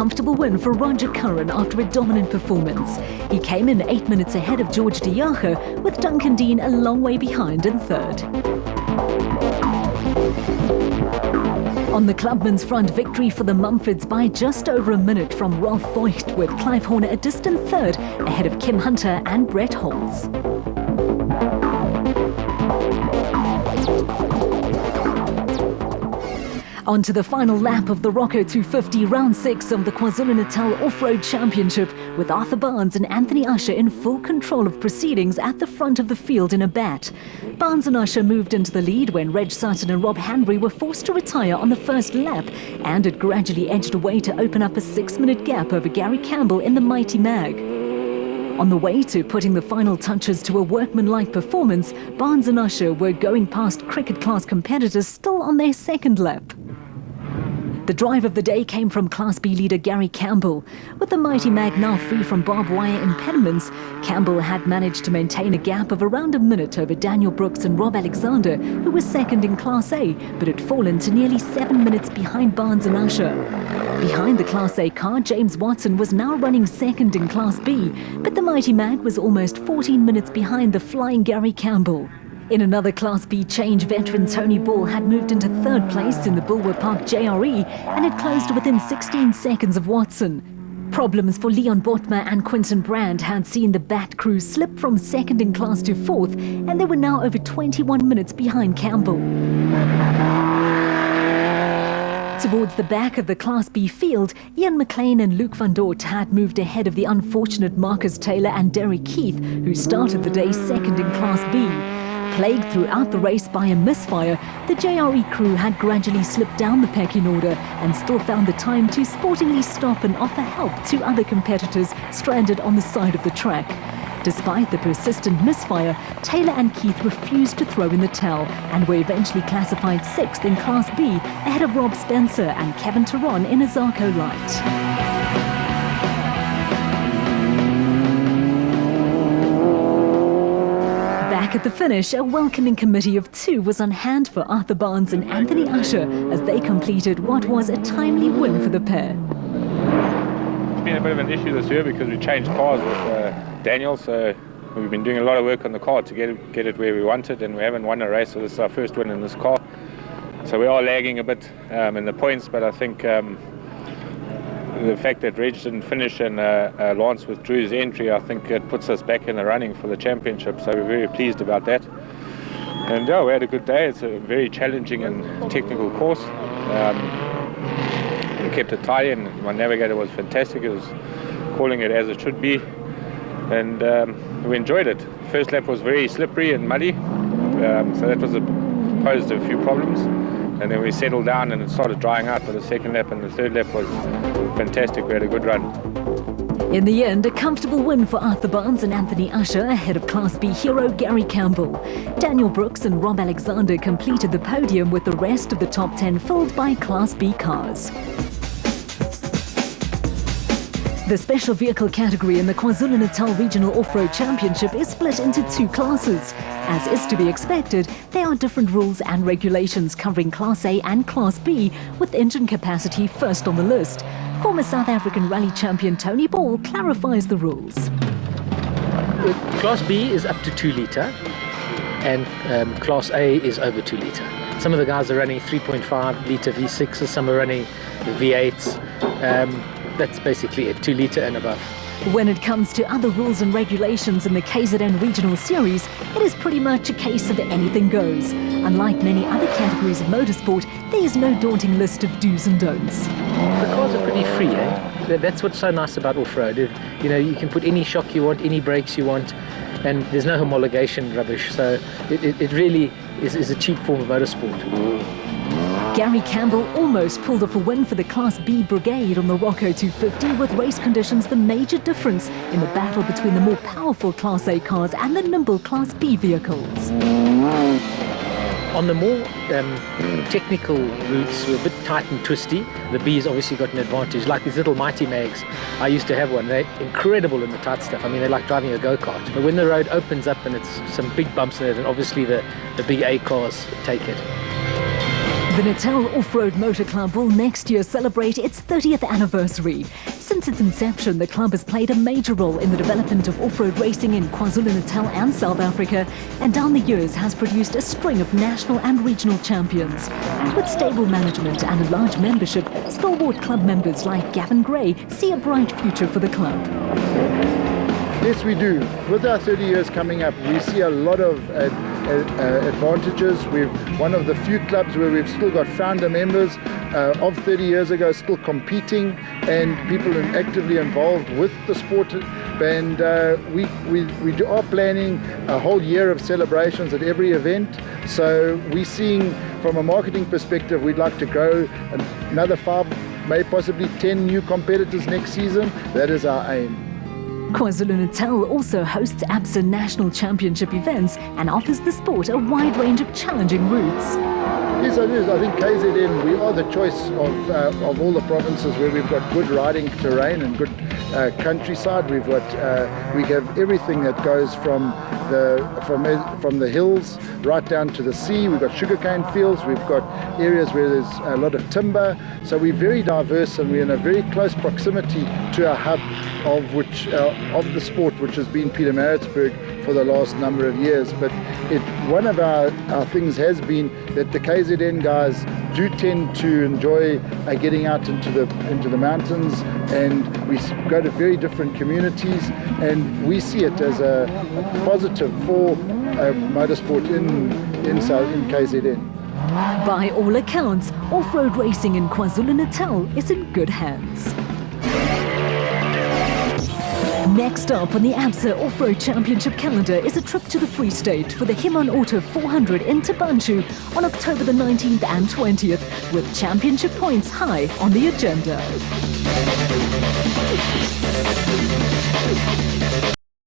Comfortable win for Roger Curran after a dominant performance. He came in 8 minutes ahead of George de Jager, with Duncan Dean a long way behind in third. On the clubman's front, victory for the Mumfords by just over a minute from Rolf Voigt, with Clive Horner a distant third ahead of Kim Hunter and Brett Holz. On to the final lap of the Roco 250, round 6 of the KwaZulu-Natal Off-Road Championship, with Arthur Barnes and Anthony Usher in full control of proceedings at the front of the field in a bat. Barnes and Usher moved into the lead when Reg Sutton and Rob Hanbury were forced to retire on the first lap, and it gradually edged away to open up a 6-minute gap over Gary Campbell in the Mighty Mag. On the way to putting the final touches to a workmanlike performance, Barnes and Usher were going past cricket-class competitors still on their second lap. The drive of the day came from Class B leader Gary Campbell. With the Mighty Mag now free from barbed wire impediments, Campbell had managed to maintain a gap of around a minute over Daniel Brooks and Rob Alexander, who was second in Class A, but had fallen to nearly 7 minutes behind Barnes and Usher. Behind the Class A car, James Watson was now running second in Class B, but the Mighty Mag was almost 14 minutes behind the flying Gary Campbell. In another Class B change, veteran Tony Ball had moved into third place in the Bulwer Park JRE and had closed within 16 seconds of Watson. Problems for Leon Botma and Quinton Brand had seen the Bat crew slip from second in class to fourth, and they were now over 21 minutes behind Campbell. Towards the back of the Class B field, Ian McLean and Luke van Dort had moved ahead of the unfortunate Marcus Taylor and Derek Keith, who started the day second in Class B. Plagued throughout the race by a misfire, the JRE crew had gradually slipped down the pecking order and still found the time to sportingly stop and offer help to other competitors stranded on the side of the track. Despite the persistent misfire, Taylor and Keith refused to throw in the towel and were eventually classified 6th in Class B ahead of Rob Spencer and Kevin Teron in a Zarco Light. Back at the finish, a welcoming committee of 2 was on hand for Arthur Barnes and Anthony Usher as they completed what was a timely win for the pair. It's been a bit of an issue this year because we changed cars with Daniel, so we've been doing a lot of work on the car to get it where we want it, and we haven't won a race, so this is our first win in this car. So we are lagging a bit in the points, but I think the fact that Reg didn't finish and Lance withdrew his entry, I think it puts us back in the running for the championship, so we're very pleased about that. And yeah, we had a good day. It's a very challenging and technical course. We kept it tidy, and my navigator was fantastic. It was calling it as it should be, and we enjoyed it. First lap was very slippery and muddy, so that posed a few problems. And then we settled down and it started drying out for the second lap, and the third lap was fantastic. We had a good run. In the end, a comfortable win for Arthur Barnes and Anthony Usher ahead of Class B hero Gary Campbell. Daniel Brooks and Rob Alexander completed the podium, with the rest of the top 10 filled by Class B cars. The special vehicle category in the KwaZulu-Natal Regional Off-Road Championship is split into 2 classes. As is to be expected, there are different rules and regulations covering Class A and Class B, with engine capacity first on the list. Former South African rally champion Tony Ball clarifies the rules. Class B is up to 2 litre and Class A is over 2 litre. Some of the guys are running 3.5 litre V6s, some are running V8s. That's basically it, 2 litre and above. When it comes to other rules and regulations in the KZN Regional Series, it is pretty much a case of anything goes. Unlike many other categories of motorsport, there is no daunting list of do's and don'ts. The cars are pretty free, eh? That's what's so nice about off-road. You know, you can put any shock you want, any brakes you want, and there's no homologation rubbish. So it really is a cheap form of motorsport. Gary Campbell almost pulled off a win for the Class B brigade on the Roco 250, with race conditions the major difference in the battle between the more powerful Class A cars and the nimble Class B vehicles. On the more technical routes, we're a bit tight and twisty. The B's obviously got an advantage, like these little Mighty Mags. I used to have one. They're incredible in the tight stuff. I mean, they're like driving a go-kart. But when the road opens up and it's some big bumps in it, and obviously the big A cars take it. The Natal Off-Road Motor Club will next year celebrate its 30th anniversary. Since its inception, the club has played a major role in the development of off-road racing in KwaZulu-Natal and South Africa, and down the years has produced a string of national and regional champions. And with stable management and a large membership, stalwart club members like Gavin Gray see a bright future for the club. Yes, we do. With our 30 years coming up, we see a lot of advantages. We're one of the few clubs where we've still got founder members of 30 years ago still competing, and people actively involved with the sport. And we are planning a whole year of celebrations at every event. So we're seeing, from a marketing perspective, we'd like to grow another 5, maybe possibly 10 new competitors next season. That is our aim. KwaZulu-Natal also hosts ABSA National Championship events and offers the sport a wide range of challenging routes. Yes, it is. I think KZN, we are the choice of all the provinces where we've got good riding terrain and good countryside. We have everything that goes from the hills right down to the sea. We've got sugarcane fields. We've got areas where there's a lot of timber. So we're very diverse, and we're in a very close proximity to our hub of the sport, which has been Pietermaritzburg for the last number of years. But one of our things has been that the KZN guys do tend to enjoy getting out into the mountains, and we go to very different communities, and we see it as a positive for motorsport in KZN. By all accounts, off-road racing in KwaZulu-Natal is in good hands. Next up on the ABSA Off-Road Championship calendar is a trip to the Free State for the Himan Auto 400 in Tabanchu on October the 19th and 20th, with championship points high on the agenda.